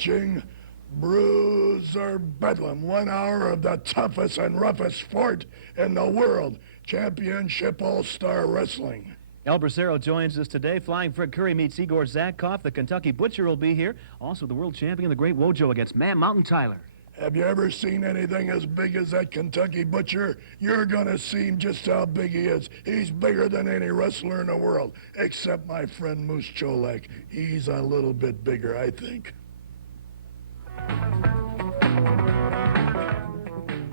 watching Bruiser Bedlam, 1 hour of the toughest and roughest sport in the world, Championship All-Star Wrestling. El Bracero joins us today. Flying Fred Curry meets Igor Zatkoff. The Kentucky Butcher will be here. Also the world champion, the Great Wojo, against Man Mountain Tyler. Have you ever seen anything as big as that Kentucky Butcher? You're going to see just how big he is. He's bigger than any wrestler in the world, except my friend Moose Cholak. He's a little bit bigger, I think.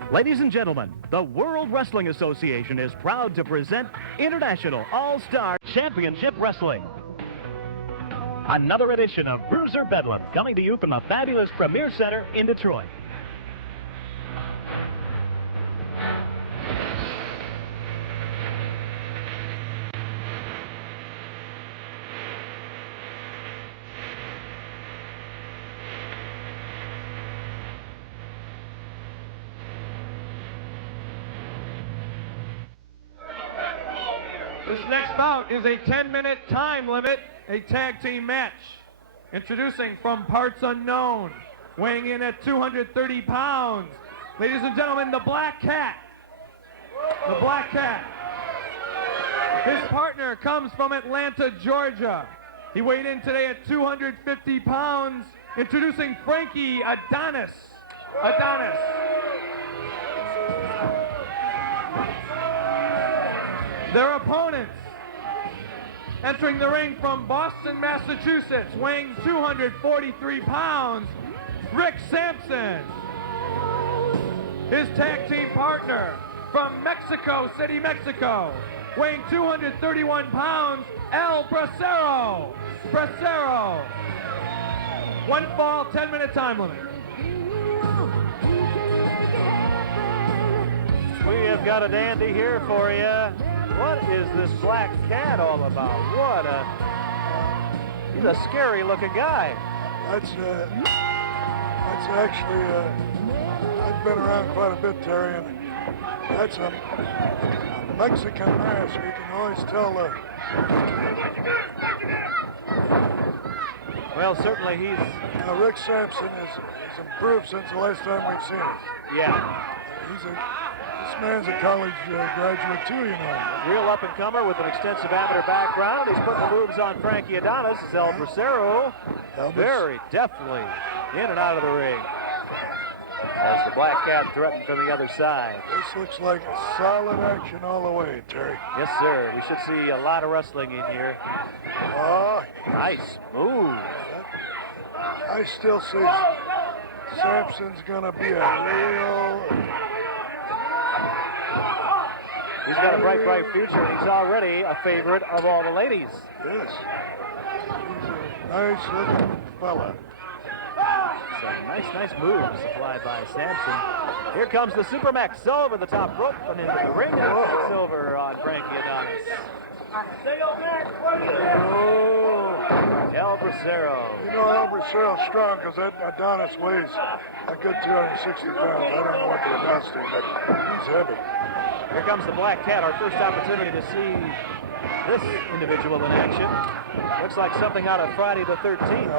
Ladies and gentlemen, the World Wrestling Association is proud to present International All-Star Championship Wrestling. Another edition of Bruiser Bedlam, coming to you from the fabulous Premier Center in Detroit. This next bout is a 10-minute time limit, a tag team match. Introducing from parts unknown, weighing in at 230 pounds. Ladies and gentlemen, the Black Cat. The Black Cat. His partner comes from Atlanta, Georgia. He weighed in today at 250 pounds. Introducing Frankie Adonis. Their opponents, entering the ring from Boston, Massachusetts, weighing 243 pounds, Rick Sampson. His tag team partner from Mexico City, Mexico, weighing 231 pounds, El Bracero. One fall, 10-minute time limit. We have got a dandy here for you. What is this Black Cat all about? He's a scary looking guy. That's actually, I've been around quite a bit, Terry, and that's a Mexican mask. You can always tell Well, certainly he's... Rick Sampson has improved since the last time we've seen him. Yeah. This man's a college graduate too, you know. Real up-and-comer with an extensive amateur background. He's putting the moves on Frankie Adonis as El Bracero very deftly in and out of the ring. As the Black Cat threatened from the other side. This looks like solid action all the way, Terry. Yes, sir. We should see a lot of wrestling in here. Oh, nice move. I still see Sampson's gonna be a real... He's got a bright, bright future, and he's already a favorite of all the ladies. Yes. He's a nice looking fella. Some nice moves applied by Sampson. Here comes the Supermax over the top rope and into the ring, and takes over on Frankie Adonis. Oh, El Bracero. You know El Bracero's strong because that Adonis weighs a good 260 pounds. I don't know what the Adonis is, but he's heavy. Here comes the Black Cat, our first opportunity to see this individual in action. Looks like something out of Friday the 13th.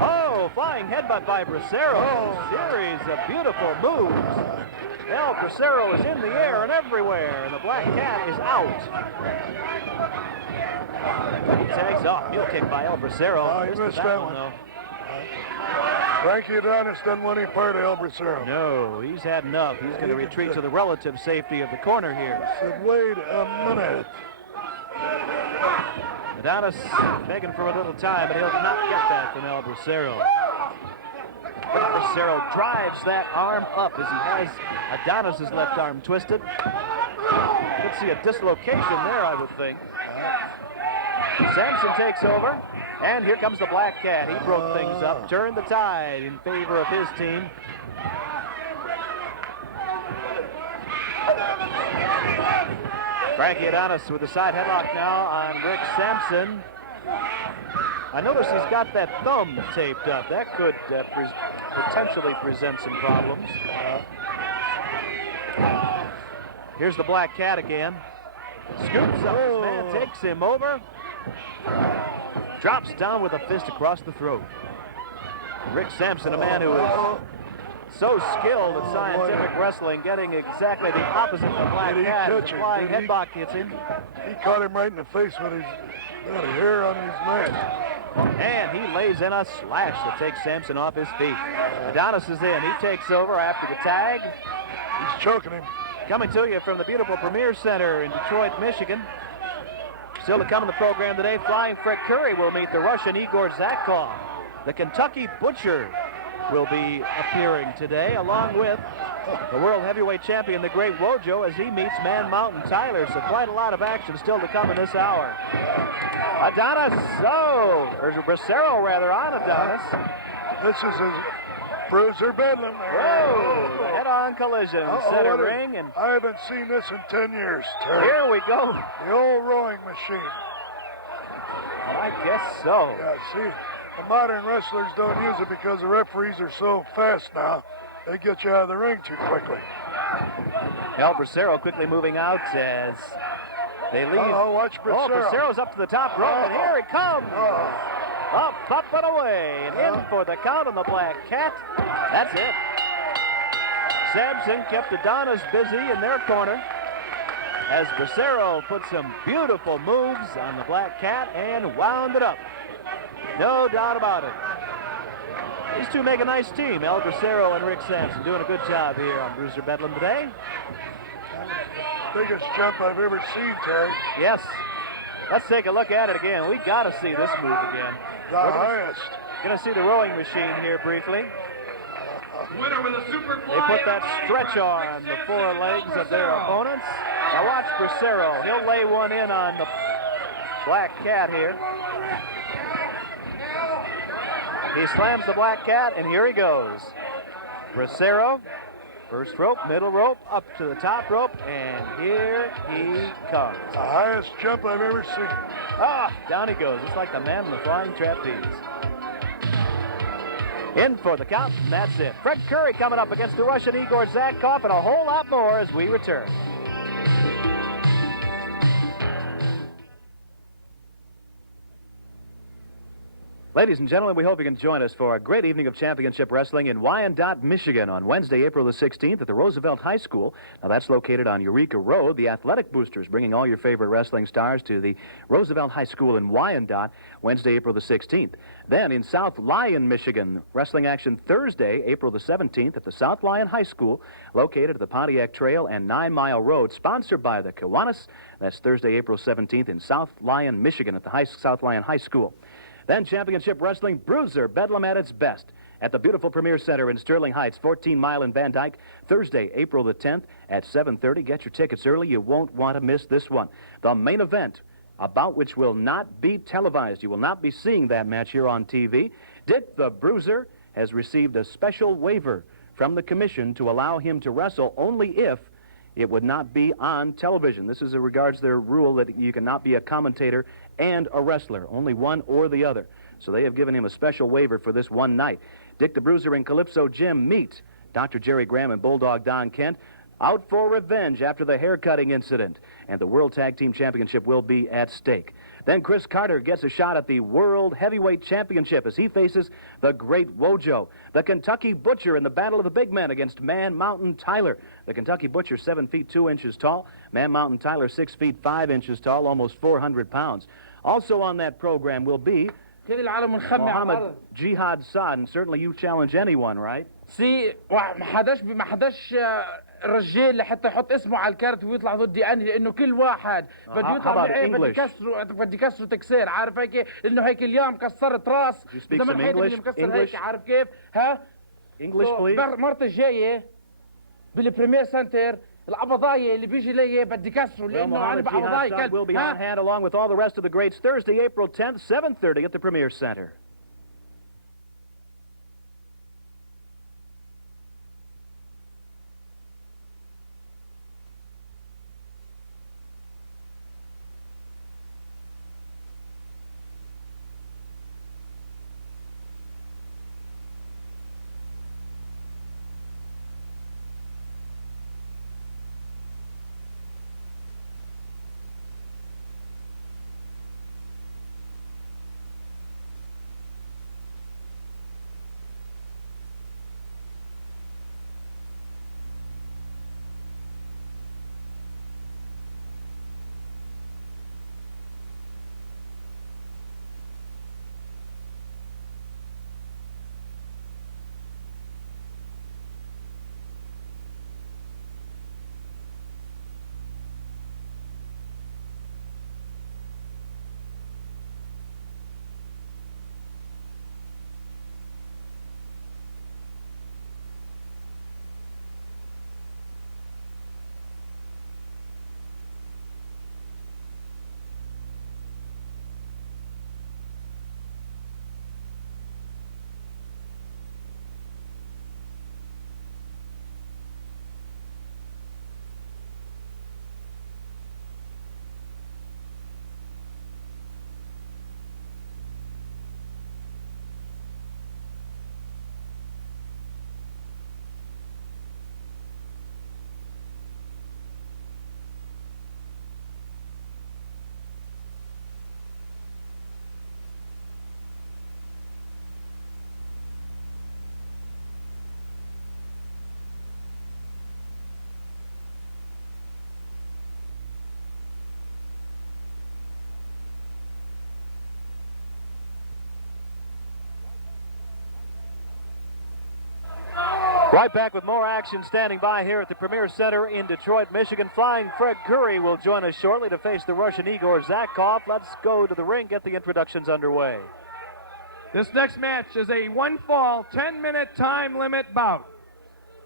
Oh, flying headbutt by Bracero. Series of beautiful moves. El Bracero is in the air and everywhere, and the Black Cat is out. He tags off. Heel kick by El Bracero. Missed that one, though. Frankie Adonis doesn't want any part of El Bracero. No, he's had enough. He's going to retreat to the relative safety of the corner here. Said, wait a minute. Adonis begging for a little time, but he'll not get that from El Bracero. El Bracero drives that arm up as he has Adonis's left arm twisted. Could see a dislocation there, I would think. Sampson takes over, and here comes the Black Cat. He broke things up, turned the tide in favor of his team. Frankie Adonis with the side headlock now on Rick Sampson. I notice he's got that thumb taped up. That could potentially present some problems. Here's the Black Cat again. Scoops up his man, takes him over. Drops down with a fist across the throat. Rick Sampson, a man who is so skilled at scientific wrestling, getting exactly the opposite of the Black Did he Cat. catch The him? flying Did he? headlock hits him. He caught him right in the face with that hair on his mask. And he lays in a slash that takes Sampson off his feet. Adonis is in. He takes over after the tag. He's choking him. Coming to you from the beautiful Premier Center in Detroit, Michigan. Still to come in the program today, Flying Fred Curry will meet the Russian Igor Zatkoff. The Kentucky Butcher will be appearing today, along with the World Heavyweight Champion, the Great Wojo, as he meets Man Mountain Tyler. So quite a lot of action still to come in this hour. Adonis, or Bracero rather, on Adonis. This is his Bruiser Bedlam. Whoa, the head-on collision, center ring, and I haven't seen this in 10 years, Terry. here we go. The old rowing machine. I guess so. Yeah, see, the modern wrestlers don't use it because the referees are so fast now. They get you out of the ring too quickly. El Bracero quickly moving out as they leave. Oh, watch Bracero. Oh, Bracero's up to the top rope, and here he comes. Up and away, and in for the count on the Black Cat. That's it. Sampson kept Adonis busy in their corner as Bracero put some beautiful moves on the Black Cat and wound it up. No doubt about it. These two make a nice team, El Bracero and Rick Sampson, doing a good job here on Bruiser Bedlam today. Biggest jump I've ever seen, Terry. Yes. Let's take a look at it again. We got to see this move again. The highest. Going to see the rowing machine here briefly. Winner with a super They put that stretch on the four legs of their opponents. Now watch Bracero. He'll lay one in on the Black Cat here. He slams the Black Cat, and here he goes. Bracero, first rope, middle rope, up to the top rope, and here he comes. The highest jump I've ever seen. Down he goes. It's like the man in the flying trapeze. In for the count, and that's it. Fred Curry coming up against the Russian Igor Zatkoff, and a whole lot more as we return. Ladies and gentlemen, we hope you can join us for a great evening of championship wrestling in Wyandotte, Michigan on Wednesday, April the 16th at the Roosevelt High School. Now, that's located on Eureka Road. The Athletic Boosters bringing all your favorite wrestling stars to the Roosevelt High School in Wyandotte, Wednesday, April the 16th. Then in South Lyon, Michigan, wrestling action Thursday, April the 17th at the South Lyon High School, located at the Pontiac Trail and 9 Mile Road, sponsored by the Kiwanis. That's Thursday, April 17th in South Lyon, Michigan at the South Lyon High School. Then Championship Wrestling, Bruiser Bedlam at its best at the beautiful Premier Center in Sterling Heights, 14 Mile in Van Dyke, Thursday, April the 10th at 7:30. Get your tickets early. You won't want to miss this one. The main event, about which will not be televised. You will not be seeing that match here on TV. Dick the Bruiser has received a special waiver from the commission to allow him to wrestle only if it would not be on television. This is in regards to their rule that you cannot be a commentator and a wrestler, only one or the other. So they have given him a special waiver for this one night. Dick the Bruiser and Calypso Jim meet Dr. Jerry Graham and Bulldog Don Kent out for revenge after the haircutting incident, and the World Tag Team Championship will be at stake. Then Chris Carter gets a shot at the World Heavyweight Championship as he faces the Great Wojo, the Kentucky Butcher in the Battle of the Big Men against Man Mountain Tyler. The Kentucky Butcher, 7 feet 2 inches tall. Man Mountain Tyler, 6 feet 5 inches tall, almost 400 pounds. Also on that program will be Mohammed Jihad Saad, and certainly you challenge anyone, right? سي ما حداش رجال لحتى يحط اسمه على الكارت ويطلع ضدي انا لانه كل واحد بده يطلع معي بدي كسره تكسير عارف هيك لانه هيك اليوم كسرت راس بدنا من حدا اللي مكسر هيك عارف كيف ها English please. مرت الجايه بالبريمير سنتر القبضايه اللي بيجي لي بدي كسره لانه انا بقبضايه Jihad Saad will be on hand along with all the rest of the greats Thursday, April 10th, 7:30 at the Premier Center. Right back with more action standing by here at the Premier Center in Detroit, Michigan. Flying Fred Curry will join us shortly to face the Russian Igor Zatkoff. Let's go to the ring, get the introductions underway. This next match is a one-fall, 10-minute time limit bout.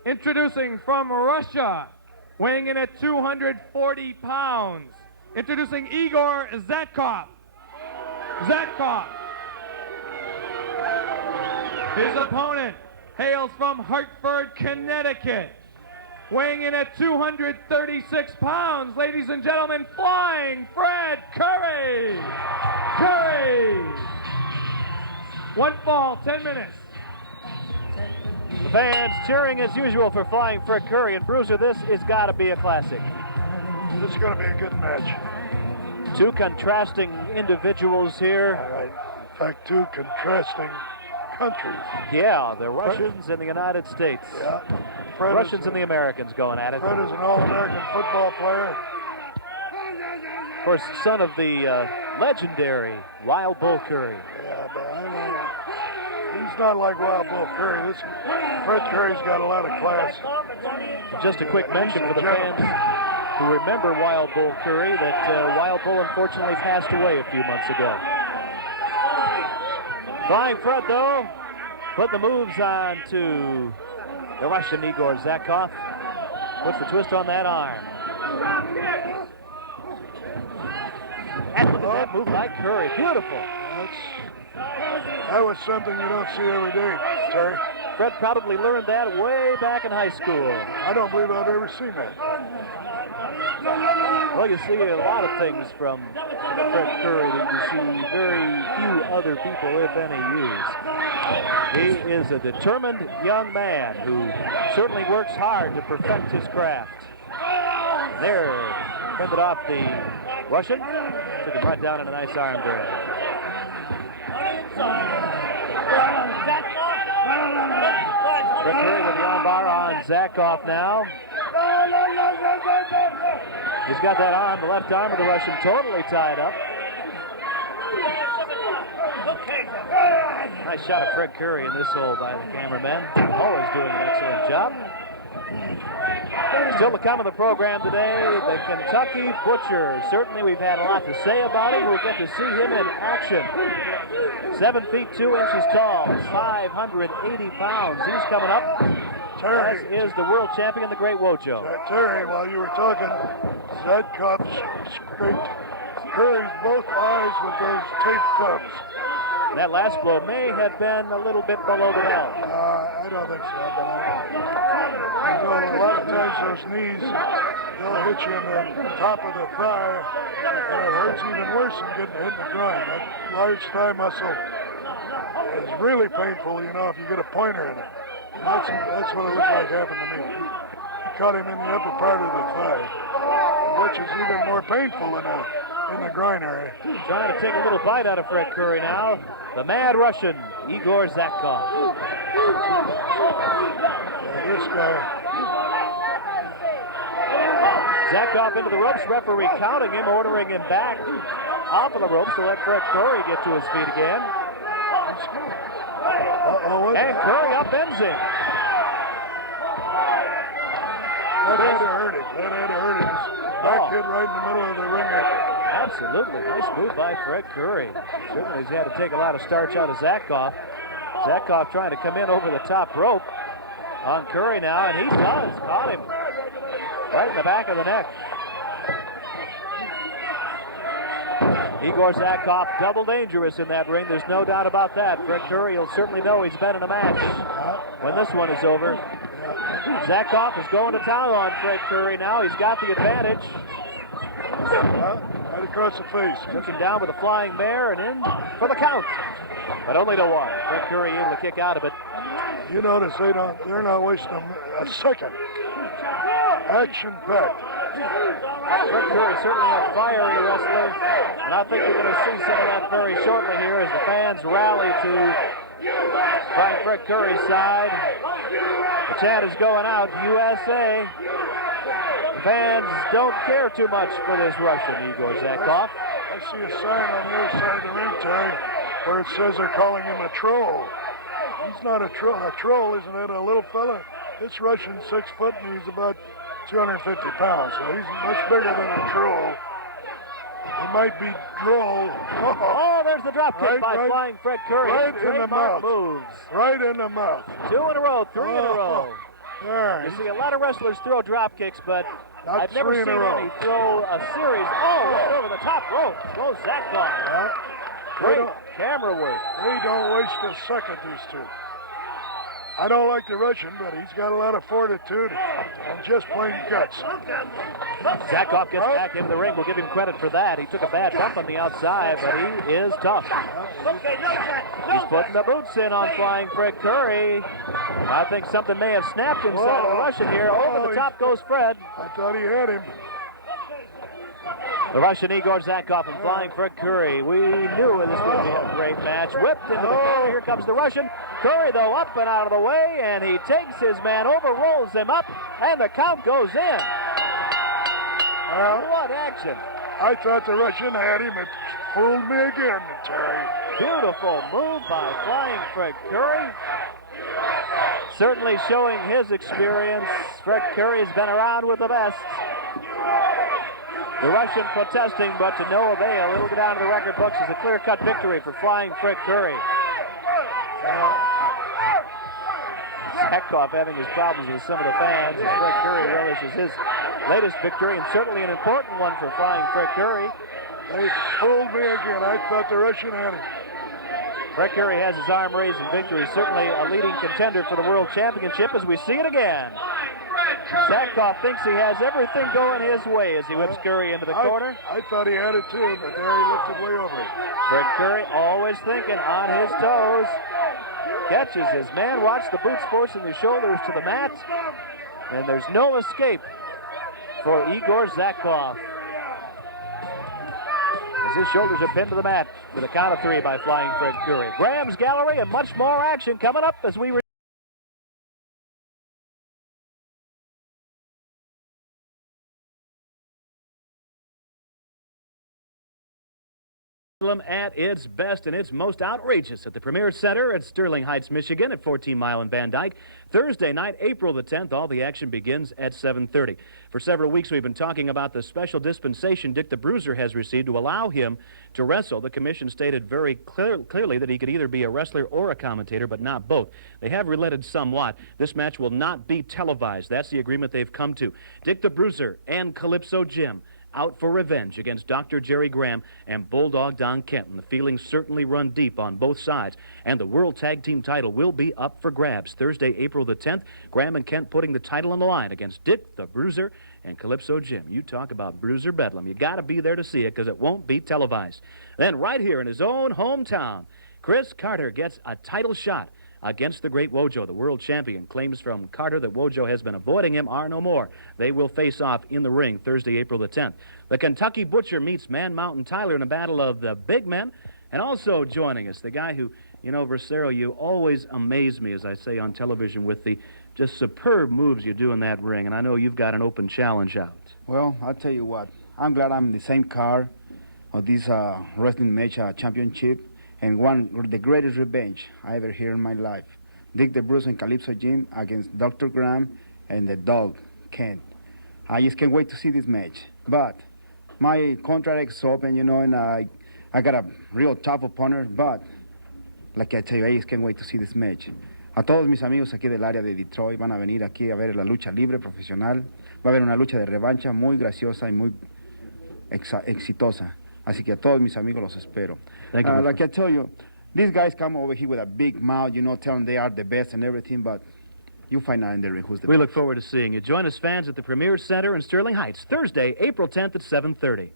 Introducing from Russia, weighing in at 240 pounds. Introducing Igor Zatkoff. Zatkoff. His opponent hails from Hartford, Connecticut. Weighing in at 236 pounds, ladies and gentlemen, Flying Fred Curry. Curry. One fall, 10 minutes. The fans cheering as usual for Flying Fred Curry. And Bruiser, this has got to be a classic. This is going to be a good match. Two contrasting individuals here. All right. In fact, two contrasting countries. Yeah, the Russians and the United States. Yeah. The Russians and the Americans going at it. Fred is an All-American football player. Of course, son of the legendary Wild Bull Curry. Yeah, but he's not like Wild Bull Curry. This Fred Curry's got a lot of class. Just a quick mention for the fans who remember Wild Bull Curry that Wild Bull unfortunately passed away a few months ago. Flying Fred, though, put the moves on to the Russian Igor Zatkoff. Puts the twist on that arm. And look at that move by Curry. Beautiful. That was something you don't see every day, Terry. Fred probably learned that way back in high school. I don't believe I've ever seen that. Well, you see a lot of things from Fred Curry that you see very few other people, if any, use. He is a determined young man who certainly works hard to perfect his craft. There, fended off the Russian. Took him right down in a nice arm drag. Fred Curry with the armbar on Zatkoff now. He's got that arm, the left arm of the Russian, totally tied up. Nice shot of Fred Curry in this hole by the cameraman. Always doing an excellent job. Still to come on the program today, the Kentucky Butcher. Certainly we've had a lot to say about him. We'll get to see him in action. 7 feet 2 inches tall, 580 pounds. He's coming up. Terry As is the world champion, the Great Wojo. Terry, while you were talking, Zatkoff scraped Curry's both eyes with those taped thumbs. And that last blow may have been a little bit below the belt. I don't think so. But a lot of times those knees, they'll hit you in the top of the thigh, and it hurts even worse than getting hit in the groin. That large thigh muscle is really painful, you know, if you get a pointer in it. And that's what it looked like happened to me. He caught him in the upper part of the thigh, which is even more painful in the groin area. Trying to take a little bite out of Fred Curry now. The Mad Russian, Igor Zatkoff. Yeah, this guy. Zatkoff into the ropes, referee counting him, ordering him back off of the ropes to let Fred Curry get to his feet again. And Curry upends him. That had to hurt him. That had to hurt him. His back hit right in the middle of the ring apron. Absolutely. Nice move by Fred Curry. Certainly he's had to take a lot of starch out of Zatkoff. Zatkoff trying to come in over the top rope on Curry now, and he does. Caught him right in the back of the neck. Igor Zatkoff, double dangerous in that ring. There's no doubt about that. Fred Curry will certainly know he's been in a match when this one is over. Zatkoff is going to town on Fred Curry now. He's got the advantage. Right across the face. Took him down with a flying mare and in for the count. But only to one. Fred Curry able to kick out of it. You notice they're not wasting a second. Action-packed. Fred Curry certainly a fiery wrestler, and I think we're going to see some of that very shortly here as the fans rally to find Fred Curry's side. The chant is going out, USA. The fans don't care too much for this Russian, Igor Zatkoff. I see a sign on the other side of the ring, Terry, where it says they're calling him a troll. He's not a troll. A troll, isn't it, a little fella This Russian's 6 foot and he's about 250 pounds, so he's much bigger than a troll. He might be droll. Oh, there's the drop kick by right, Flying Fred Curry. right His in the trademark mouth. moves. Right in the mouth. 2 in a row, 3 in a row. There. You see a lot of wrestlers throw drop kicks, but Not I've never 3 in seen a row. any throw a series. Oh, right over the top rope goes Zatkoff. Yeah. Great camera work. They don't waste a second, these two. I don't like the Russian, but he's got a lot of fortitude and just plain guts. Zatkoff gets back into the ring. We'll give him credit for that. He took a bad bump on the outside, but he is tough. He's putting the boots in on Flying Fred Curry. I think something may have snapped inside of the Russian here. Over the top goes Fred. I thought he had him. The Russian Igor Zatkoff and Flying Fred Curry. We knew this would be a great match. Whipped into the corner. Here comes the Russian. Curry, though, up and out of the way, and he takes his man over, rolls him up, and the count goes in. What action. I thought the Russian had him. It fooled me again, Terry. Beautiful move by Flying Fred Curry. Certainly showing his experience. Fred Curry's been around with the best. The Russian protesting, but to no avail. It'll go down to the record books as a clear-cut victory for Flying Fred Curry. Zatkoff having his problems with some of the fans as Fred Curry relishes his latest victory, and certainly an important one for Flying Fred Curry. They fooled me again. I thought the Russian had him. Fred Curry has his arm raised in victory, certainly a leading contender for the World Championship as we see it again. Zatkoff thinks he has everything going his way as he whips Curry into the corner. I thought he had it too, but there he lifted way over it. Fred Curry always thinking on his toes. Catches his man. Watch the boots forcing the shoulders to the mat. And there's no escape for Igor Zatkoff. As his shoulders are pinned to the mat with a count of 3 by Flying Fred Curry. Graham's Gallery and much more action coming up as we at its best and its most outrageous at the Premier Center at Sterling Heights, Michigan at 14 Mile and Van Dyke. Thursday night, April the 10th, all the action begins at 7:30. For several weeks, we've been talking about the special dispensation Dick the Bruiser has received to allow him to wrestle. The commission stated very clearly that he could either be a wrestler or a commentator, but not both. They have relented somewhat. This match will not be televised. That's the agreement they've come to. Dick the Bruiser and Calypso Jim out for revenge against Dr. Jerry Graham and Bulldog Don Kenton. The feelings certainly run deep on both sides, and the World Tag Team title will be up for grabs Thursday, April the 10th. Graham and Kent putting the title on the line against Dick the Bruiser and Calypso Jim. You talk about Bruiser Bedlam. You got to be there to see it because it won't be televised. Then right here in his own hometown, Chris Carter gets a title shot against the great Wojo. The world champion. Claims from Carter that Wojo has been avoiding him are no more. They will face off in the ring Thursday, April the 10th. The Kentucky Butcher meets Man Mountain Tyler in a battle of the big men. And also joining us, the guy who, you know, Bracero, you always amaze me, as I say on television, with the just superb moves you do in that ring. And I know you've got an open challenge out. Well, I'll tell you what. I'm glad I'm in the same car of this wrestling match championship. And won the greatest revenge I ever heard in my life. Dick the Bruiser and Calypso Jim against Dr. Graham and the dog, Kent. I just can't wait to see this match. But my contract is open, you know, and I got a real tough opponent, but like I tell you, I just can't wait to see this match. A todos mis amigos aquí del área de Detroit van a venir aquí a ver la lucha libre profesional. Va a haber una lucha de revancha muy graciosa y muy exitosa. Así que a todos mis amigos los espero. Thank you. Like I tell you, these guys come over here with a big mouth, you know, telling they are the best and everything, but you find out in the ring who's the best. We look forward to seeing you. Join us, fans, at the Premier Center in Sterling Heights, Thursday, April 10th at 7:30.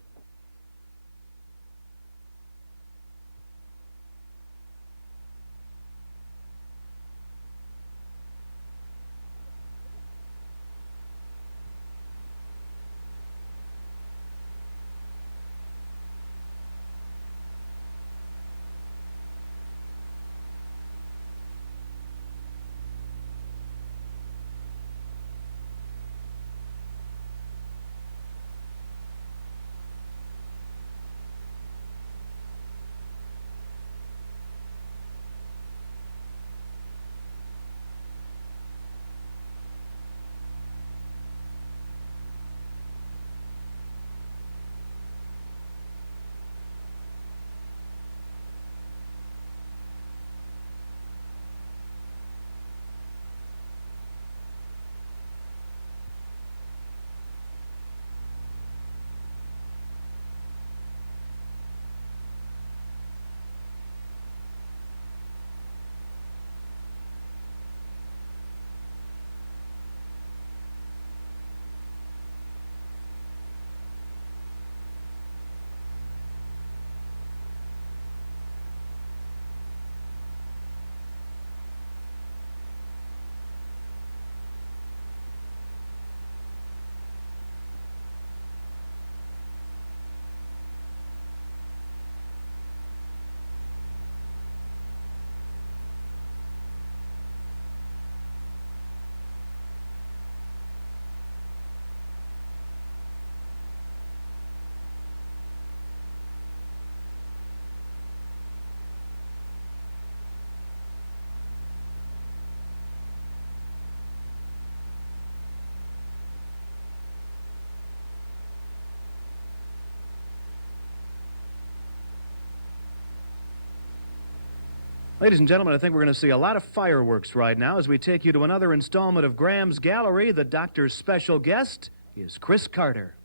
Ladies and gentlemen, I think we're going to see a lot of fireworks right now as we take you to another installment of Graham's Gallery. The doctor's special guest is Chris Carter.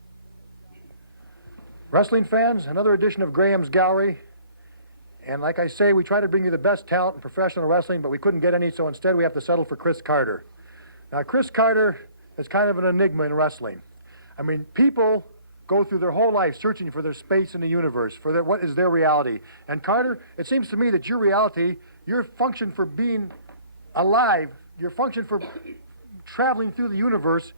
Wrestling fans, another edition of Graham's Gallery. And like I say, we try to bring you the best talent in professional wrestling, but we couldn't get any, so instead we have to settle for Chris Carter. Now, Chris Carter is kind of an enigma in wrestling. I mean, people go through their whole life searching for their space in the universe, for what is their reality. And Carter, it seems to me that your reality, your function for being alive, your function for traveling through the universe,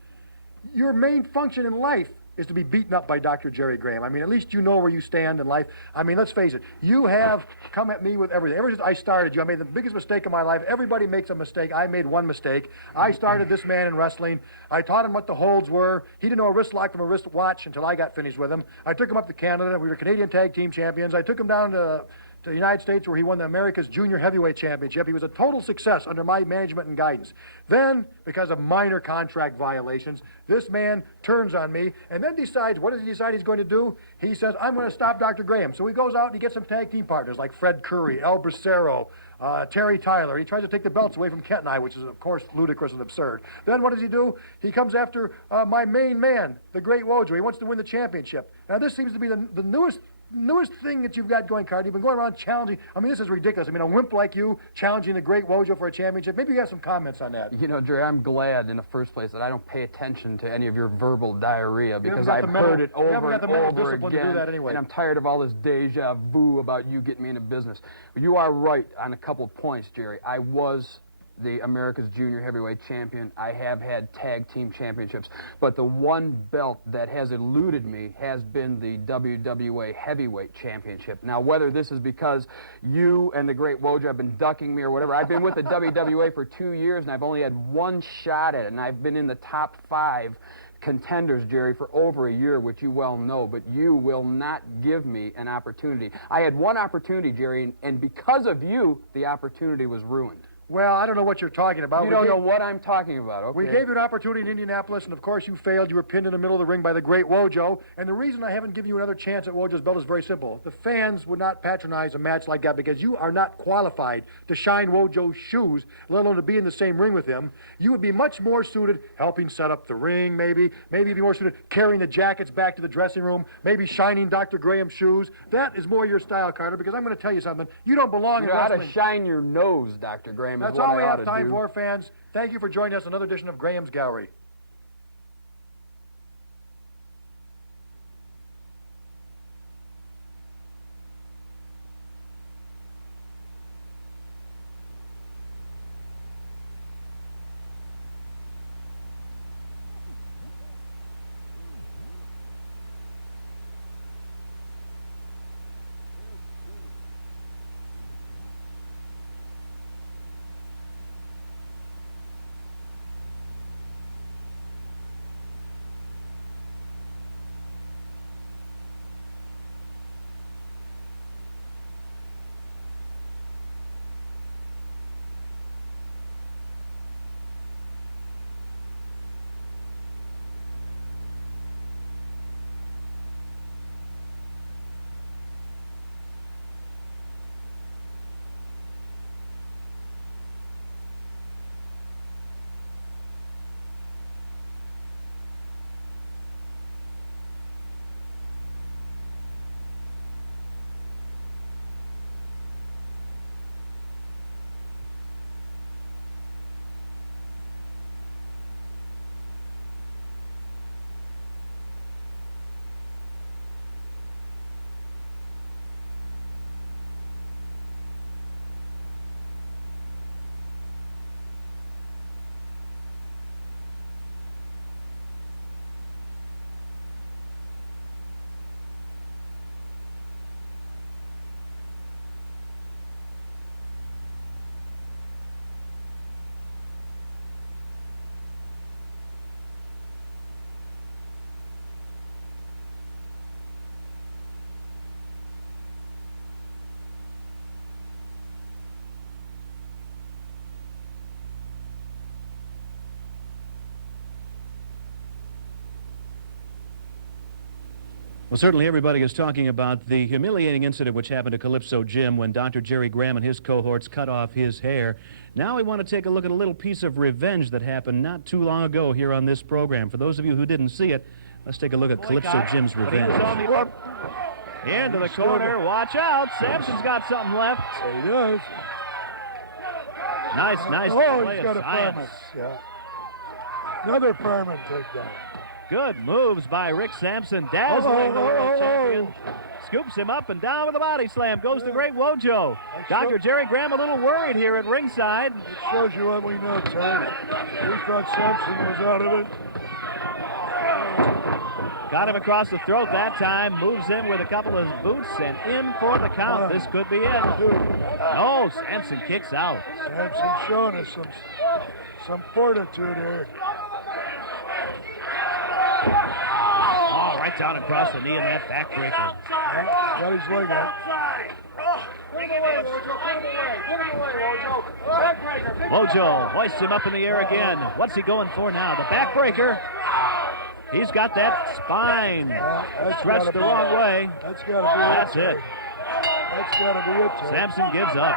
your main function in life is to be beaten up by Dr. Jerry Graham. I mean, at least you know where you stand in life. I mean, let's face it. You have come at me with everything. Ever since I started you, I made the biggest mistake of my life. Everybody makes a mistake. I made one mistake. I started this man in wrestling. I taught him what the holds were. He didn't know a wrist lock from a wrist watch until I got finished with him. I took him up to Canada. We were Canadian Tag Team Champions. I took him down to the United States, where he won the America's Junior Heavyweight Championship. He was a total success under my management and guidance. Then, because of minor contract violations, this man turns on me and then decides, what does he decide he's going to do? He says, I'm going to stop Dr. Graham. So he goes out and he gets some tag team partners like Fred Curry, El Bracero, Terry Tyler. He tries to take the belts away from Kent and I, which is, of course, ludicrous and absurd. Then what does he do? He comes after my main man, the Great Wojo. He wants to win the championship. Now, this seems to be the newest thing that you've got going, Carter. You've been going around challenging. I mean, this is ridiculous. I mean, a wimp like you challenging the Great Wojo for a championship. Maybe you have some comments on that. You know, Jerry, I'm glad in the first place that I don't pay attention to any of your verbal diarrhea, because I've heard it over and over again, to do that anyway. And I'm tired of all this deja vu about you getting me into business. You are right on a couple of points, Jerry. I was the America's Junior Heavyweight Champion. I have had tag team championships, but the one belt that has eluded me has been the WWA Heavyweight Championship. Now, whether this is because you and the Great Wojo have been ducking me or whatever, I've been with the WWA for 2 years, and I've only had one shot at it, and I've been in the top 5 contenders, Jerry, for over a year, which you well know, but you will not give me an opportunity. I had one opportunity, Jerry, and because of you, the opportunity was ruined. Well, I don't know what you're talking about. You don't know what I'm talking about, okay? We gave you an opportunity in Indianapolis, and of course you failed. You were pinned in the middle of the ring by the Great Wojo. And the reason I haven't given you another chance at Wojo's belt is very simple. The fans would not patronize a match like that because you are not qualified to shine Wojo's shoes, let alone to be in the same ring with him. You would be much more suited helping set up the ring, maybe be more suited carrying the jackets back to the dressing room, maybe shining Dr. Graham's shoes. That is more your style, Carter, because I'm going to tell you something. You don't belong in wrestling. You ought to shine your nose, Dr. Graham. That's all we have time for, fans. Thank you for joining us on another edition of Graham's Gallery. Well, certainly everybody is talking about the humiliating incident which happened to Calypso Jim when Dr. Jerry Graham and his cohorts cut off his hair. Now we want to take a look at a little piece of revenge that happened not too long ago here on this program. For those of you who didn't see it, let's take a look at Calypso Jim's revenge. Into the corner, watch out. Sampson's got something left. He does. Nice Oh, play he's got of a science. permit. Yeah. Another permit takedown. Good moves by Rick Sampson, dazzling the world champion. Scoops him up and down with a body slam. Goes the great Wojo. Dr. Jerry Graham a little worried here at ringside. It shows you what we know, Terry. We thought Sampson was out of it. Got him across the throat that time. Moves in with a couple of boots and in for the count. This could be it. No, Sampson kicks out. Sampson showing us some fortitude here. Oh, right down across the knee and that backbreaker. Got his leg out. Wojo hoists him up in the air again. What's he going for now? The backbreaker. He's got that spine stretched the wrong way. That's got to be That's it. That's got to be it, Terry. Sampson gives up.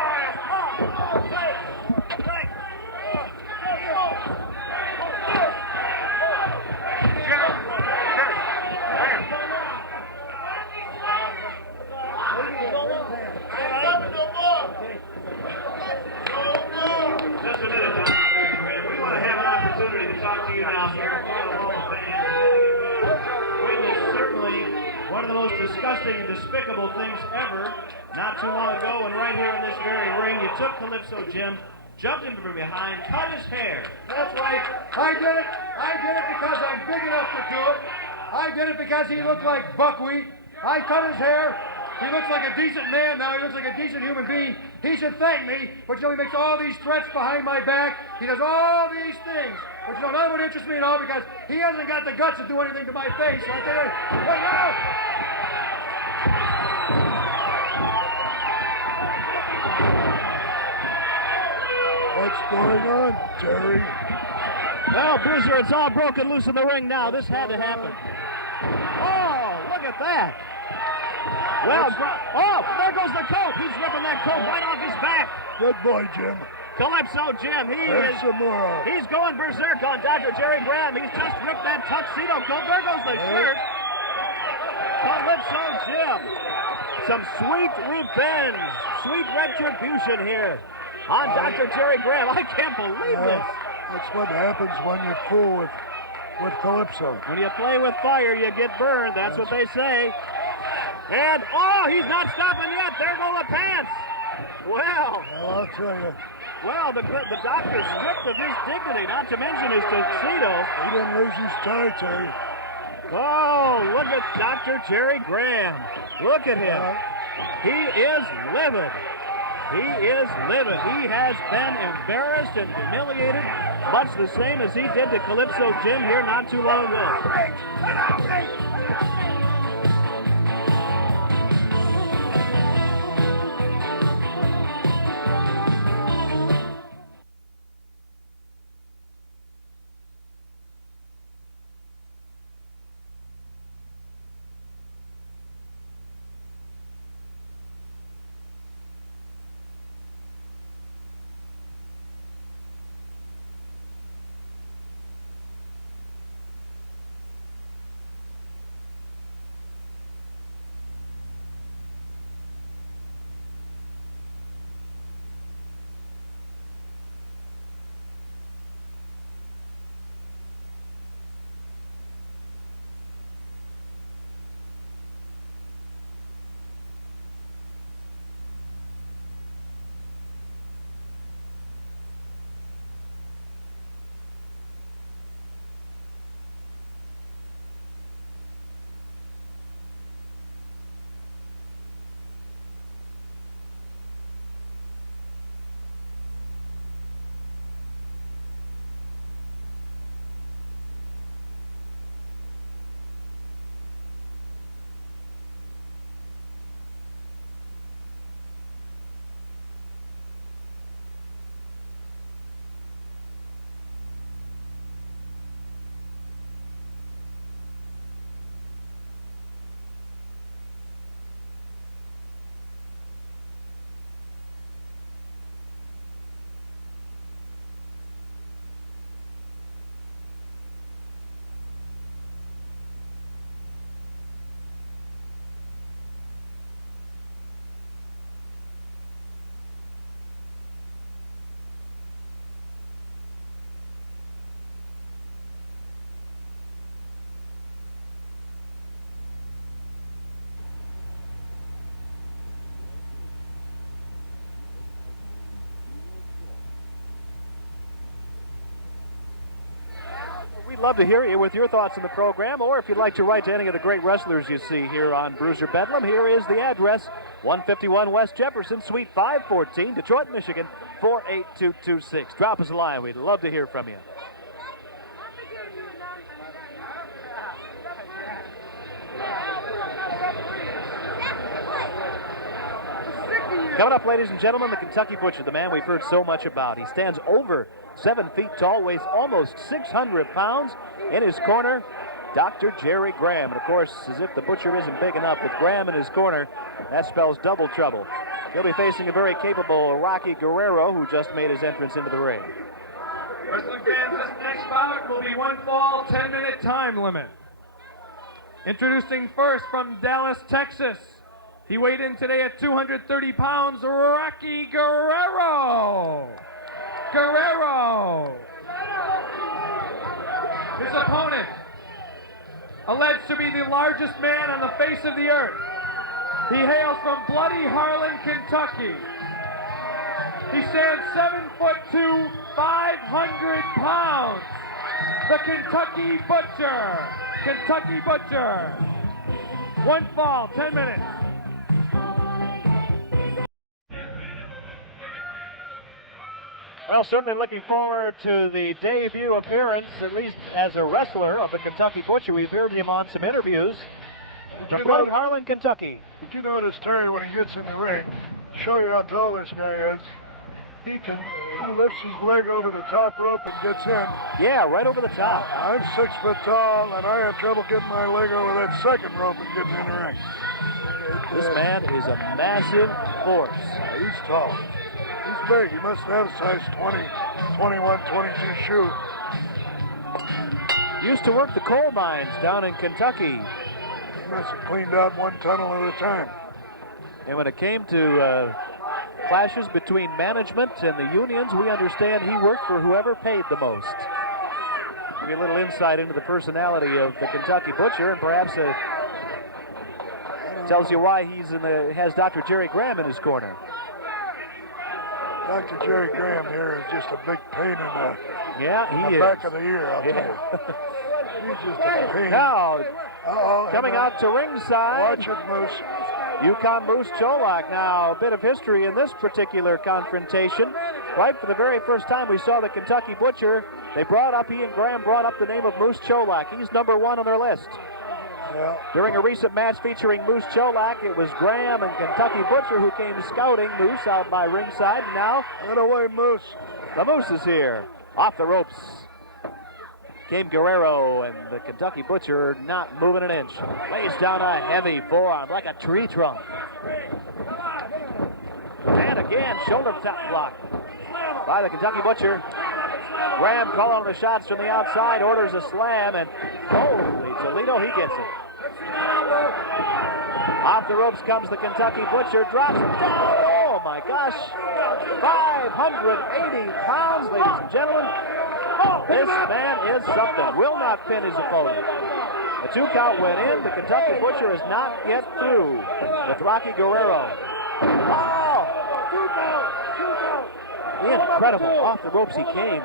Just a minute, Dr. Jerry Graham. We want to have an opportunity to talk to you now here in front of all the fans. Witnessed certainly one of the most disgusting and despicable things ever not too long ago, and right here in this very ring, you took Calypso Jim, jumped him from behind, cut his hair. That's right. I did it. I did it because I'm big enough to do it. I did it because he looked like buckwheat. I cut his hair. He looks like a decent man now. He looks like a decent human being. He should thank me. But you know, he makes all these threats behind my back. He does all these things. But you know, none of it interests me at all because he hasn't got the guts to do anything to my face. So I tell you, wait now. What's going on, Terry? Well, Bruiser, it's all broken loose in the ring now. This had to happen. Oh, look at that. Well, there goes the coat. He's ripping that coat right off his back. Good boy, Jim. Calypso Jim, There's some more. he's going berserk on Dr. Jerry Graham. He's just ripped that tuxedo coat. There goes the shirt. Calypso Jim. Some sweet revenge, sweet retribution here on Dr. Jerry Graham. I can't believe this. That's what happens when you fool with Calypso. When you play with fire, you get burned. That's what they say. And, oh, he's not stopping yet. There go the pants. Well, I'll tell you. Well, the doctor stripped of his dignity, not to mention his tuxedo. He didn't lose his tie, Terry. Oh, look at Dr. Jerry Graham. Look at him. He is livid. He is livid. He has been embarrassed and humiliated, much the same as he did to Calypso Jim here not too long ago. We'd love to hear you with your thoughts on the program, or if you'd like to write to any of the great wrestlers you see here on Bruiser Bedlam, here is the address, 151 West Jefferson, Suite 514, Detroit, Michigan, 48226. Drop us a line. We'd love to hear from you. Coming up, ladies and gentlemen, the Kentucky Butcher, the man we've heard so much about. He stands over 7 feet tall, weighs almost 600 pounds. In his corner, Dr. Jerry Graham. And, of course, as if the Butcher isn't big enough, with Graham in his corner, that spells double trouble. He'll be facing a very capable Rocky Guerrero, who just made his entrance into the ring. Wrestling fans, this next bout will be one fall, 10-minute time limit. Introducing first from Dallas, Texas. He weighed in today at 230 pounds, Rocky Guerrero. His opponent, alleged to be the largest man on the face of the earth. He hails from Bloody Harlan, Kentucky. He stands 7'2", 500 pounds. The Kentucky Butcher. Kentucky Butcher. One fall, 10 minutes. Well, certainly looking forward to the debut appearance, at least as a wrestler, of the Kentucky Butcher. We've heard him on some interviews from Bloody Harlan, Kentucky. Did you notice, Terry, when he gets in the ring, show you how tall this guy is, he lifts his leg over the top rope and gets in. Yeah, right over the top. I'm 6 foot tall, and I have trouble getting my leg over that second rope and getting in the ring. This man is a massive force. He's tall. He's big. He must have a size 20, 21, 22 shoe. Used to work the coal mines down in Kentucky. He must have cleaned out one tunnel at a time. And when it came to clashes between management and the unions, we understand he worked for whoever paid the most. Give you a little insight into the personality of the Kentucky Butcher, and perhaps tells you why he's has Dr. Jerry Graham in his corner. Dr. Jerry Graham here is just a big pain in the, back of the ear, I'll tell you. He's just a pain. Now, coming out to ringside. Watch it, Moose. Yukon Moose Cholak. Now, a bit of history in this particular confrontation. Right for the very first time we saw the Kentucky Butcher, he and Graham brought up the name of Moose Cholak. He's number 1 on their list. Yeah. During a recent match featuring Moose Cholak, it was Graham and Kentucky Butcher who came scouting Moose out by ringside. And now, get away, Moose. The Moose is here. Off the ropes came Guerrero, and the Kentucky Butcher not moving an inch. Lays down a heavy forearm like a tree trunk. And again, shoulder top block by the Kentucky Butcher. Graham calling on the shots from the outside, orders a slam, and holy Toledo, he gets it. Off the ropes comes the Kentucky Butcher, drops it down. Oh my gosh, 580 pounds, ladies and gentlemen. This man is something. Will not pin his opponent. The 2 count went in. The Kentucky Butcher is not yet through with Rocky Guerrero. Oh! Incredible. Off the ropes he came.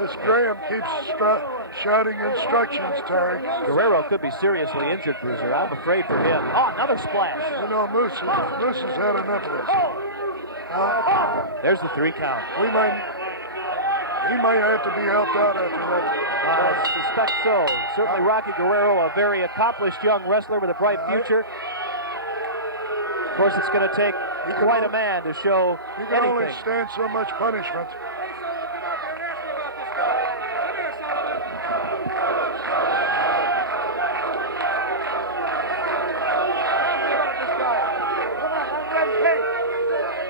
This Graham keeps shouting instructions, Terry. Guerrero could be seriously injured, Bruiser. I'm afraid for him. Oh, another splash. You know, Moose has had enough of this. There's the 3 count. He might have to be helped out after that. I suspect so. Certainly Rocky Guerrero, a very accomplished young wrestler with a bright future. Of course, it's going to take quite a man to show anything. You can only stand so much punishment.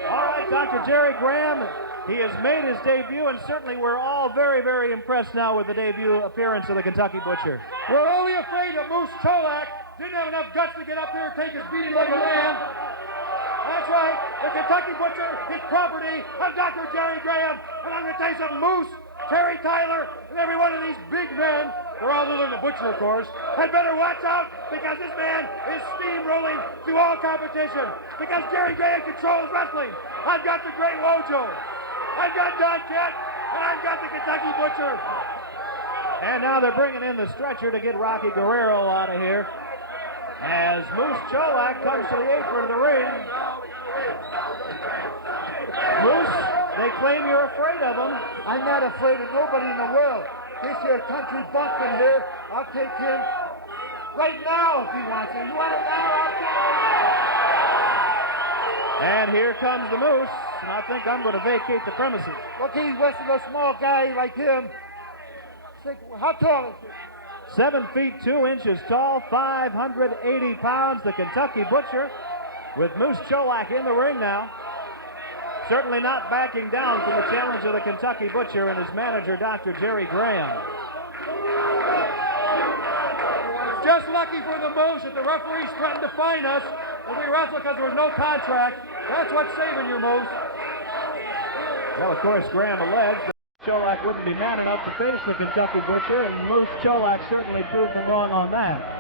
All right, Dr. Jerry Graham. He has made his debut, and certainly we're all very, very impressed now with the debut appearance of the Kentucky Butcher. We're only afraid of Moose Cholak. Didn't have enough guts to get up there and take his beating like a man. That's right, the Kentucky Butcher is property of Dr. Jerry Graham. And I'm going to tell you something, Moose, Terry Tyler, and every one of these big men, they're all little than the Butcher, of course, had better watch out because this man is steamrolling through all competition. Because Jerry Graham controls wrestling. I've got the Great Wojo. I've got Don Cat, and I've got the Kentucky Butcher. And now they're bringing in the stretcher to get Rocky Guerrero out of here. As Moose Cholak comes to the apron of the ring. Moose, they claim you're afraid of him. I'm not afraid of nobody in the world. This here country bumpkin here, I'll take him right now if he wants it. You want it now? I'll take it right now. And here comes the Moose, and I think I'm going to vacate the premises. Look, he's wrestling a small guy like him. How tall is he? 7 feet 2 inches tall, 580 pounds, the Kentucky Butcher, with Moose Cholak in the ring now. Certainly not backing down from the challenge of the Kentucky Butcher and his manager, Dr. Jerry Graham. Just lucky for the Moose that the referees threatened to fine us if we wrestle because there was no contract. That's what's saving you, Moose. Well, of course, Graham alleged that Cholak wouldn't be man enough to face the Kentucky Butcher, and Moose Cholak certainly proved them wrong on that.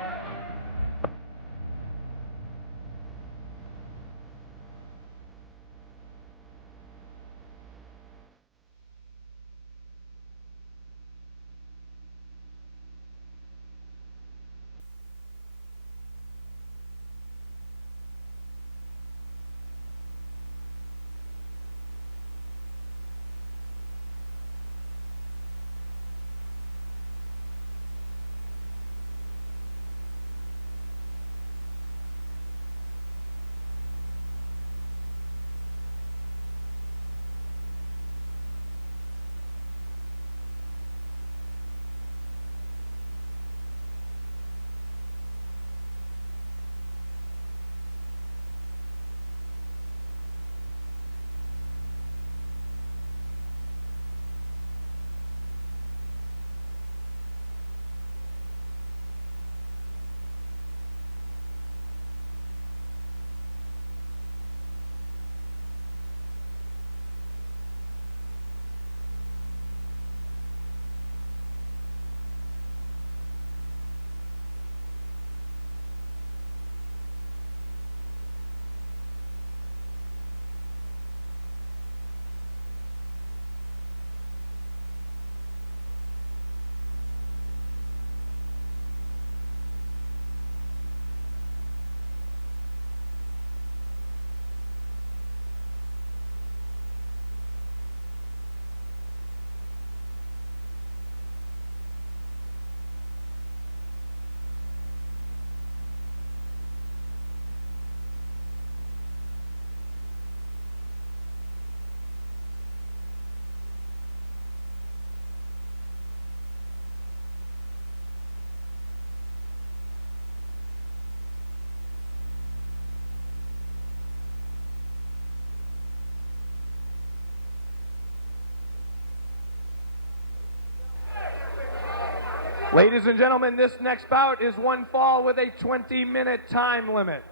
Ladies and gentlemen, this next bout is one fall with a 20-minute time limit.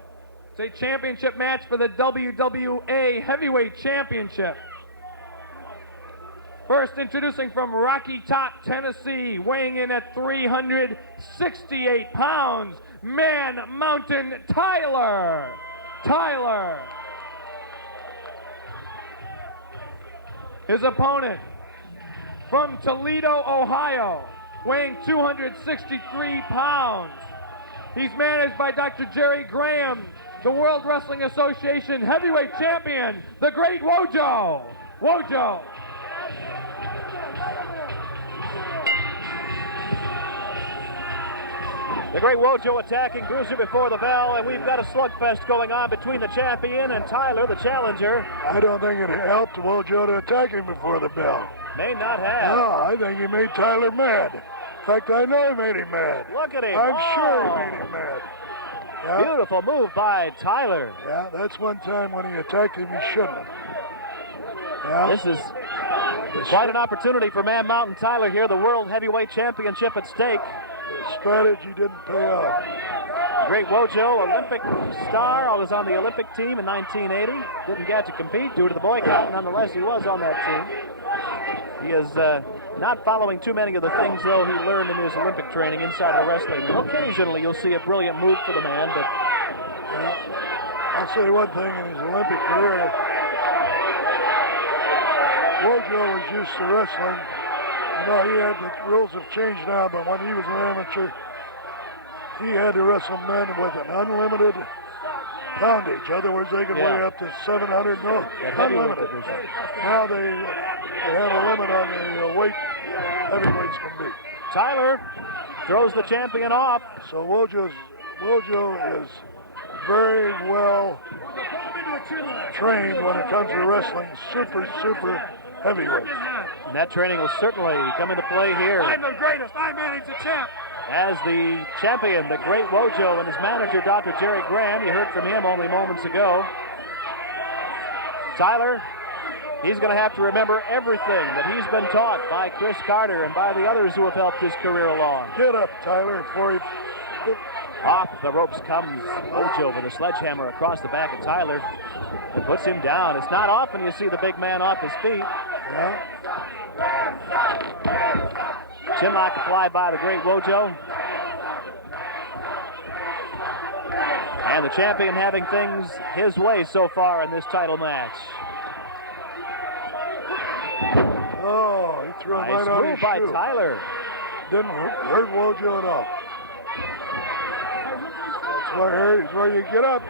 It's a championship match for the WWA Heavyweight Championship. First, introducing from Rocky Top, Tennessee, weighing in at 368 pounds, Man Mountain Tyler. Tyler. His opponent from Toledo, Ohio, weighing 263 pounds. He's managed by Dr. Jerry Graham, the World Wrestling Association heavyweight champion, the Great Wojo. Wojo. The Great Wojo attacking Bruiser before the bell, and we've got a slugfest going on between the champion and Tyler, the challenger. I don't think it helped Wojo to attack him before the bell. May not have. No, I think he made Tyler mad. In fact, I know he made him mad. Look at him. I'm sure he made him mad. Yeah? Beautiful move by Tyler. Yeah, that's one time when he attacked him, he shouldn't have. Yeah. This is quite an opportunity for Man Mountain Tyler here, the World Heavyweight Championship at stake. The strategy didn't pay off. Great Wojo, Olympic star, I was on the Olympic team in 1980. Didn't get to compete due to the boycott. Nonetheless, he was on that team. He is not following too many of the things, though, he learned in his Olympic training inside the wrestling ring. Occasionally, you'll see a brilliant move for the man, but... Well, I'll say one thing in his Olympic career. Wojo was used to wrestling The rules have changed now, but when he was an amateur, he had to wrestle men with an unlimited poundage. In other words, they could weigh up to 700. No, unlimited. Now they have a limit on the weight heavyweights can be. Tyler throws the champion off. So Wojo is very well trained when it comes to wrestling super heavyweights. And that training will certainly come into play here. I'm the greatest. I'm Manning's the champ. As the champion, the great Wojo, and his manager, Dr. Jerry Graham. You heard from him only moments ago. Tyler, he's going to have to remember everything that he's been taught by Chris Carter and by the others who have helped his career along. Get up, Tyler, before he... Off the ropes comes Wojo with a sledgehammer across the back of Tyler and puts him down. It's not often you see the big man off his feet. Yeah. Chinlock applied by the great Wojo. And the champion having things his way so far in this title match. Oh, he threw him Nice right on his move by shoe. Tyler. Didn't hurt Wojo at all. That's where you get up.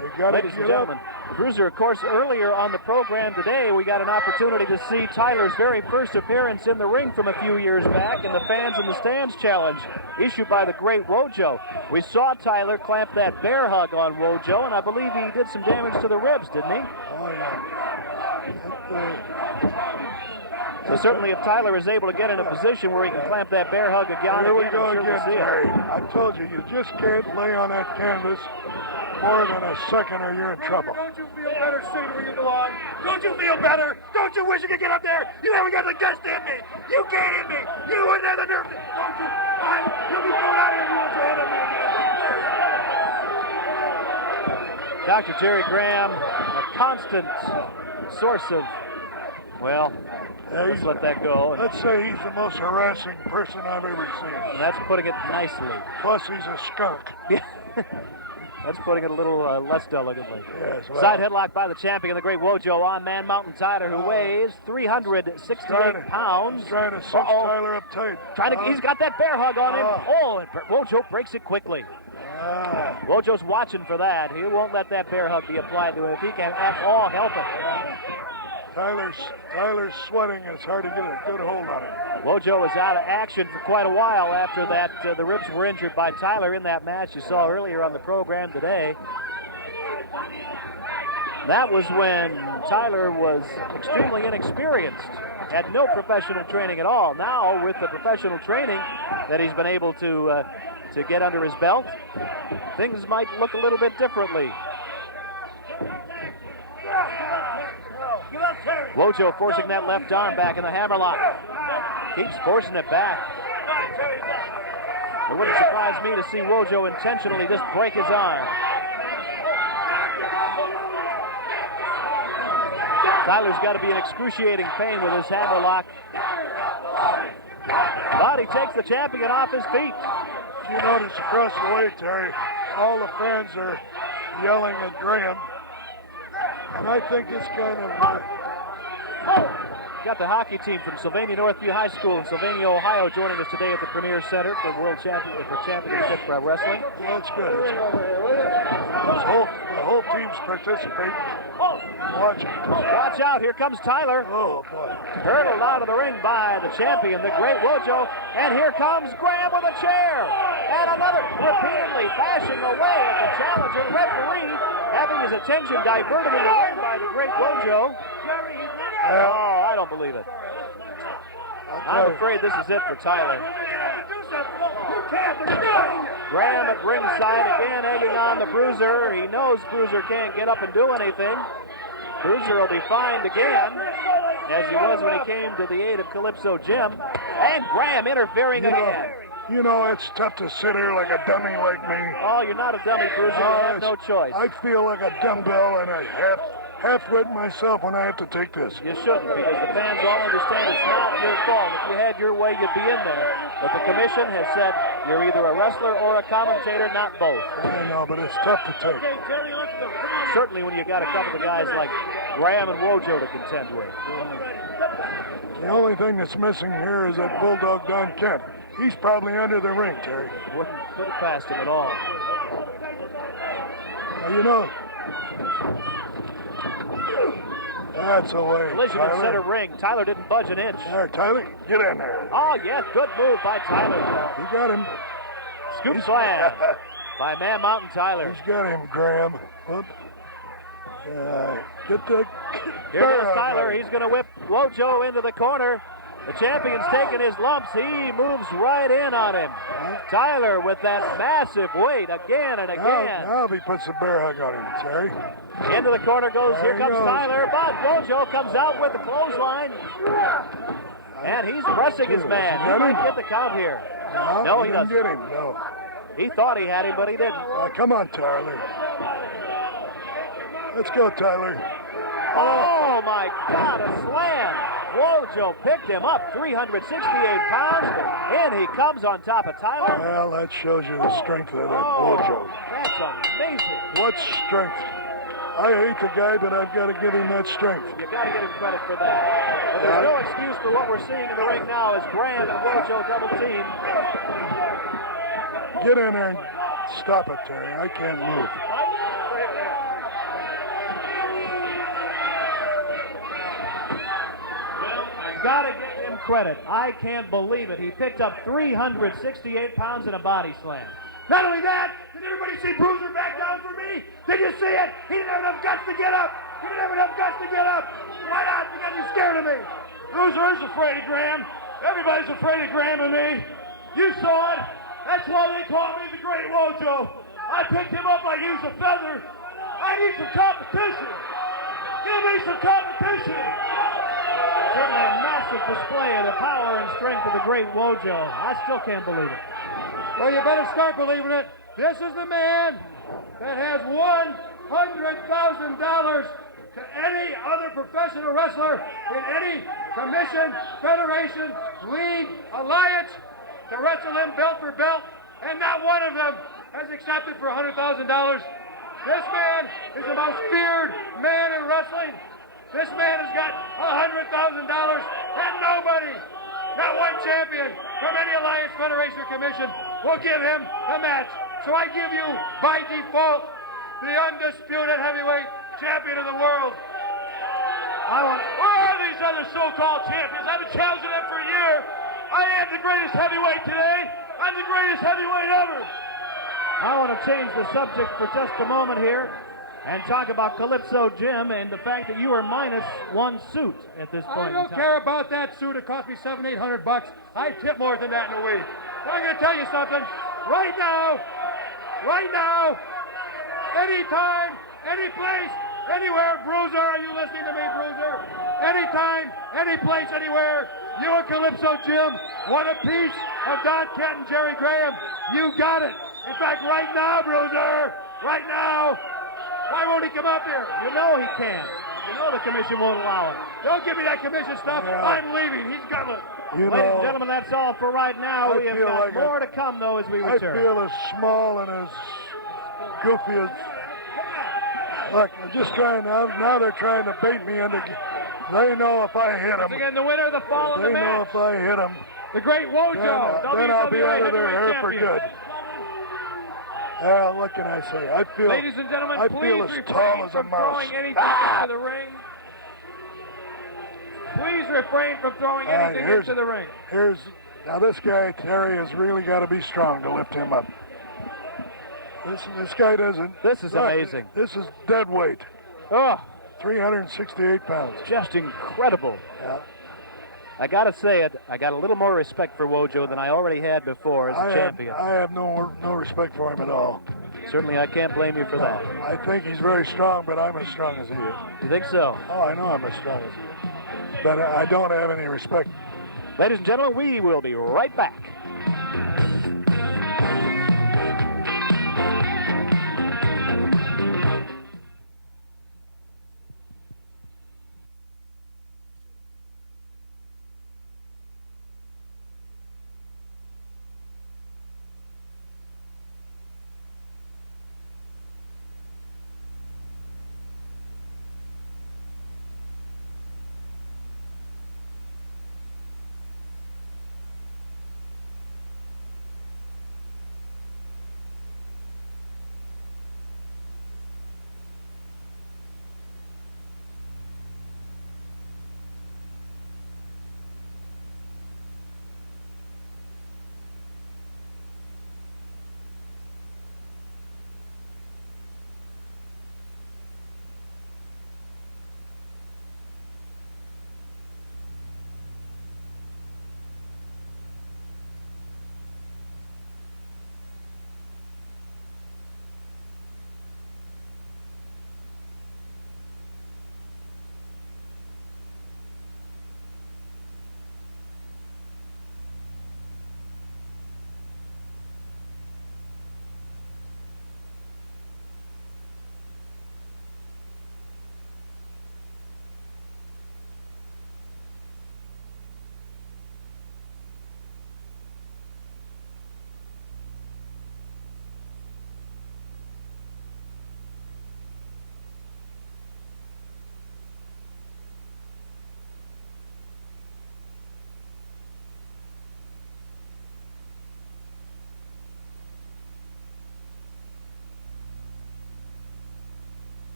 You got to Ladies and get gentlemen, Bruiser, of course, earlier on the program today, we got an opportunity to see Tyler's very first appearance in the ring from a few years back in the Fans in the Stands Challenge issued by the great Wojo. We saw Tyler clamp that bear hug on Wojo, and I believe he did some damage to the ribs, didn't he? Oh, yeah. So certainly if Tyler is able to get in a position where he can clamp that bear hug again, Here we I'm go sure again, we'll see Terry. it. I told you just can't lay on that canvas more than a second or you're in trouble. Don't you feel better sitting where you belong? Don't you feel better? Don't you wish you could get up there? You haven't got the guts to hit me. You can't hit me. You wouldn't have the nerve to. Don't you? You'll be thrown out of here if you want to hit me again. Dr. Jerry Graham, a constant source of, well, let's let that go. Let's say he's the most harassing person I've ever seen. And that's putting it nicely. Plus, he's a skunk. That's putting it a little less delicately. Yes, well, Side headlock by the champion, the great Wojo, on Man Mountain Tyler, who weighs 368 pounds. He's trying to cinch Tyler up tight. He's got that bear hug on him. Oh, and Wojo breaks it quickly. Wojo's watching for that. He won't let that bear hug be applied to him if he can at all help it. Tyler's sweating, and it's hard to get a good hold on him. Wojo was out of action for quite a while after that. The ribs were injured by Tyler in that match you saw earlier on the program today. That was when Tyler was extremely inexperienced, had no professional training at all. Now, with the professional training that he's been able to get under his belt, things might look a little bit differently. Wojo forcing that left arm back in the hammerlock. Keeps forcing it back. It wouldn't surprise me to see Wojo intentionally just break his arm. Tyler's got to be in excruciating pain with his hammerlock. But he takes the champion off his feet. You notice across the way, Terry, all the fans are yelling at Graham. And I think it's kind of... Got the hockey team from Sylvania Northview High School in Sylvania, Ohio, joining us today at the Premier Center for Championship Wrestling. Well, that's good. The whole team's participating. Watching. Watch out, here comes Tyler. Oh, boy. Hurdled out of the ring by the champion, the great Wojo. And here comes Graham with a chair. And another, repeatedly bashing away at the challenger. Referee having his attention diverted in the ring by the great Wojo. Oh, I don't believe it. I'm afraid this is it for Tyler. Graham at ringside again, egging on the Bruiser. He knows Bruiser can't get up and do anything. Bruiser will be fined again, as he was when he came to the aid of Calypso Jim. And Graham interfering again. You know, it's tough to sit here like a dummy like me. Oh, you're not a dummy, Bruiser. You have no choice. I feel like a dumbbell and I half-wit myself when I have to take this. You shouldn't, because the fans all understand it's not your fault. If you had your way, you'd be in there. But the commission has said you're either a wrestler or a commentator, not both. I know, but it's tough to take. Certainly when you got a couple of guys like Graham and Wojo to contend with. The only thing that's missing here is that Bulldog Don Kent. He's probably under the ring, Terry. Could have passed him at all. You know, that's a way. Collision in center ring. Tyler didn't budge an inch. There, Tyler, get in there. Oh, yes, good move by Tyler. He got him. Scoop slam by Man Mountain Tyler. He's got him, Graham. Whoop. Get the... Here goes Tyler. He's going to whip Wojo into the corner. The champion's taking his lumps. He moves right in on him. Tyler with that massive weight again and again. Now he puts the bear hug on him, Terry. Into the corner goes. There Here comes goes. Tyler, but Wojo comes out with the clothesline. And he's pressing his man. He might get the count here. No, he didn't doesn't. get him, no. He thought he had him, but he didn't. Come on, Tyler. Let's go, Tyler. Oh, my God, a slam. Wojo picked him up, 368 pounds, and he comes on top of Tyler. Well, that shows you the strength of that Wojo. That's amazing. What strength. I hate the guy, but I've got to give him that strength. You got to give him credit for that. But there's no excuse for what we're seeing in the ring now as Graham and Wojo double team. Get in there and stop it, Terry. I can't move. Gotta give him credit. I can't believe it. He picked up 368 pounds in a body slam. Not only that, did everybody see Bruiser back down for me? Did you see it? He didn't have enough guts to get up. He didn't have enough guts to get up. Why not? Because he's scared of me. Bruiser is afraid of Graham. Everybody's afraid of Graham and me. You saw it. That's why they call me the Great Wojo. I picked him up like he was a feather. I need some competition. Give me some competition. Certainly a massive display of the power and strength of the Great Wojo. I still can't believe it. Well, you better start believing it. This is the man that has $100,000 to any other professional wrestler in any commission, federation, league, alliance to wrestle him belt for belt, and not one of them has accepted for $100,000. This man is the most feared man in wrestling. This man has got $100,000, and nobody, not one champion from any alliance, federation, or commission will give him the match. So I give you, by default, the undisputed heavyweight champion of the world. Where are these other so-called champions? I've been challenging them for a year. I am the greatest heavyweight today. I'm the greatest heavyweight ever. I want to change the subject for just a moment here and talk about Calypso Jim and the fact that you are minus one suit at this point. I don't care about that suit. It cost me $700-800. I tip more than that in a week. But I'm going to tell you something. Right now, anytime, any place, anywhere, Bruiser, are you listening to me, Bruiser? Anytime, any place, anywhere, you and Calypso Jim want a piece of Don Kent and Jerry Graham. You got it. In fact, right now, Bruiser, right now, why won't he come up here? You know he can't. You know the commission won't allow it. Don't give me that commission stuff. Yeah. I'm leaving. He's gutless. You Ladies know, and gentlemen, that's all for right now. I We have feel got like more to come, though, as we I return. feel as small and as goofy as... Look, they're just trying now they're trying to bait me into... They know if I hit them. Again, the winner of the fall of the They know match, if I hit them, the Great Wojo, then I'll be WWA out of their hair heavyweight for champion. good. What can I say? I feel... Ladies and gentlemen, I please feel as tall refrain as a from mouse. throwing anything into the ring. Please refrain from throwing anything into the ring. Now this guy, Terry, has really got to be strong to lift him up. This guy doesn't... This is amazing. This is dead weight. Oh, 368 pounds. just incredible. Yeah. I got to say it, I got a little more respect for Wojo than I already had before as a champion. I have no respect for him at all. Certainly, I can't blame you for that. I think he's very strong, but I'm as strong as he is. You think so? Oh, I know I'm as strong as he is. But I don't have any respect. Ladies and gentlemen, we will be right back.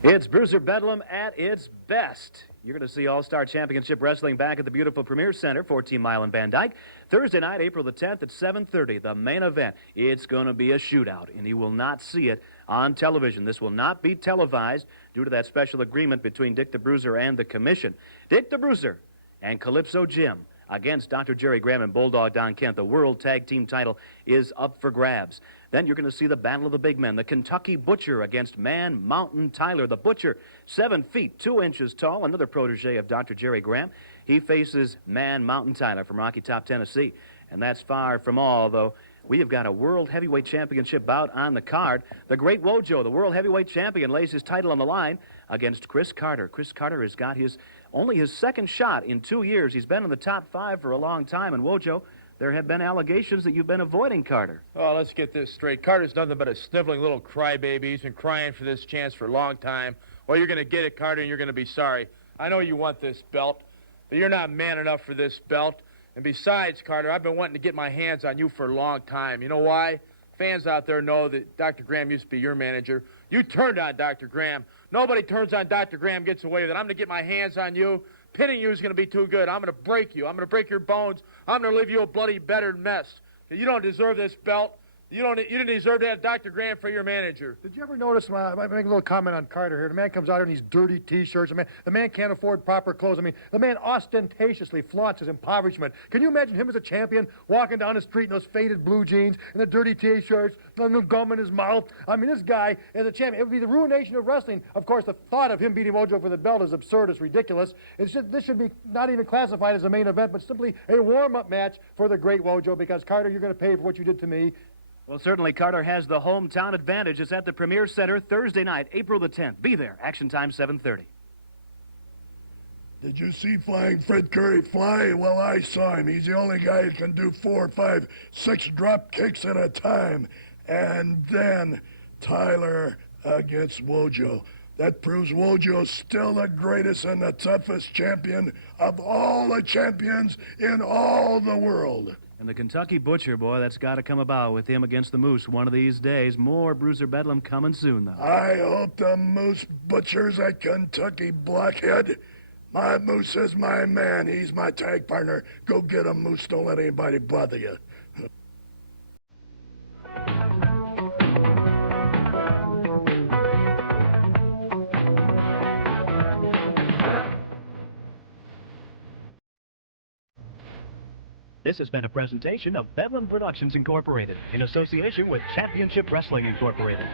It's Bruiser Bedlam at its best. You're going to see All-Star Championship Wrestling back at the beautiful Premier Center, 14 Mile in Van Dyke, Thursday night, April the 10th at 7:30, the main event. It's going to be a shootout, and you will not see it on television. This will not be televised due to that special agreement between Dick the Bruiser and the Commission. Dick the Bruiser and Calypso Jim against Dr. Jerry Graham and Bulldog Don Kent. The World Tag Team title is up for grabs. Then you're going to see the Battle of the Big Men, the Kentucky Butcher against Man Mountain Tyler. The Butcher, 7 feet, 2 inches tall, another protege of Dr. Jerry Graham. He faces Man Mountain Tyler from Rocky Top, Tennessee. And that's far from all, though. We have got a World Heavyweight Championship bout on the card. The Great Wojo, the World Heavyweight Champion, lays his title on the line against Chris Carter. Chris Carter has got only his second shot in 2 years. He's been in the top 5 for a long time. And Wojo, there have been allegations that you've been avoiding Carter. Oh, let's get this straight. Carter's nothing but a sniveling little crybaby. He's been crying for this chance for a long time. Well, you're going to get it, Carter, and you're going to be sorry. I know you want this belt, but you're not man enough for this belt. And besides, Carter, I've been wanting to get my hands on you for a long time. You know why? Fans out there know that Dr. Graham used to be your manager. You turned on Dr. Graham. Nobody turns on Dr. Graham, gets away with it. I'm going to get my hands on you. Pinning you is going to be too good. I'm going to break you. I'm going to break your bones. I'm going to leave you a bloody, battered mess. You don't deserve this belt. You didn't deserve to have Dr. Graham for your manager. Did you ever notice, I might make a little comment on Carter here, the man comes out here in these dirty T-shirts, the man can't afford proper clothes. I mean, the man ostentatiously flaunts his impoverishment. Can you imagine him as a champion walking down the street in those faded blue jeans and the dirty T-shirts and the gum in his mouth? I mean, this guy as a champion, it would be the ruination of wrestling. Of course, the thought of him beating Wojo for the belt is absurd, it's ridiculous. This should be not even classified as a main event, but simply a warm-up match for the great Wojo, because, Carter, you're going to pay for what you did to me. Well, certainly Carter has the hometown advantage. It's at the Premier Center Thursday night, April the 10th. Be there. Action time 7:30. Did you see Flying Fred Curry fly? Well, I saw him. He's the only guy who can do 4, 5, 6 drop kicks at a time. And then Tyler against Wojo. That proves Wojo's still the greatest and the toughest champion of all the champions in all the world. And the Kentucky Butcher, boy, that's got to come about with him against the Moose one of these days. More Bruiser Bedlam coming soon, though. I hope the Moose butchers that Kentucky blockhead. My Moose is my man. He's my tag partner. Go get him, Moose. Don't let anybody bother you. This has been a presentation of Bedlam Productions Incorporated in association with Championship Wrestling Incorporated.